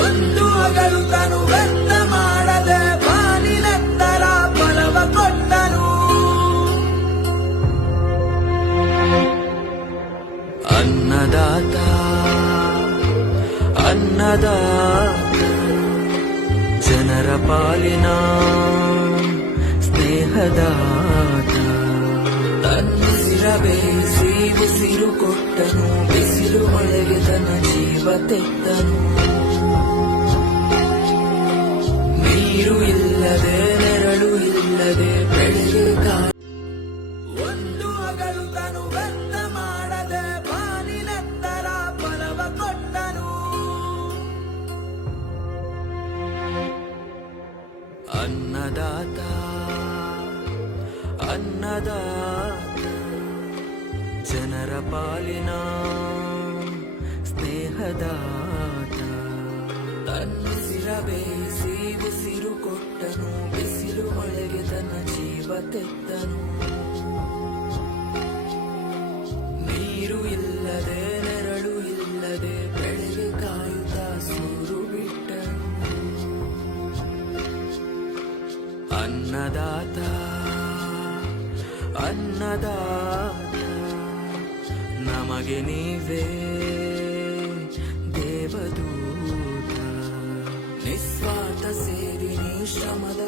ಒಂದು ಹಗಲು ತನು ವ್ಯರ್ಥ ಮಾಡದೆ ಫಲವ ಕೊಟ್ಟನು. ಅನ್ನದಾತ ಅನ್ನದಾತ ಜನರ ಪಾಲಿನ ಸ್ನೇಹದಾತ. ತನ್ನಿಸಿರ ಬೇಯಿಸಿ ಬಿಸಿರು ಕೊಟ್ಟನು, ಬಿಸಿಲು ಮಳೆಗೆ ತನ್ನ ಜೀವ ತೆತ್ತನು. ನೀರು ಇಲ್ಲದೆ, ನೆರಳು ಇಲ್ಲದೆ ಬೆಳೆಗೆ ಕಾಲ ಒಂದು ಕೊಟ್ಟನು. ಅನ್ನದಾತ ಅನ್ನದಾತ. ಜನರ ಪಾಲಿನ ಸ್ನೇಹದಾತ ತನ್ನ ಬೇಯಿಸಿ ಉಸಿರು ಕೊಟ್ಟನು, ಬಿಸಿಲು ಒಳಗೆ ತನ್ನ ಜೀವ ತೆತ್ತನು. ನೀರು ಇಲ್ಲದೆ ನೆರಳು ಇಲ್ಲದೆ ಬೆಳೆಗೆ ಕಾಯುತ್ತಾ ಸೂರು ಬಿಟ್ಟನು. ಅನ್ನದಾತ ಅನ್ನದಾತ. ನಮಗೆ ನೀವೇ ದೇವದೂತ ನಿಸ್ವಾರ್ಥ ಸೇರಿ ನೀ ಶ್ರಮದ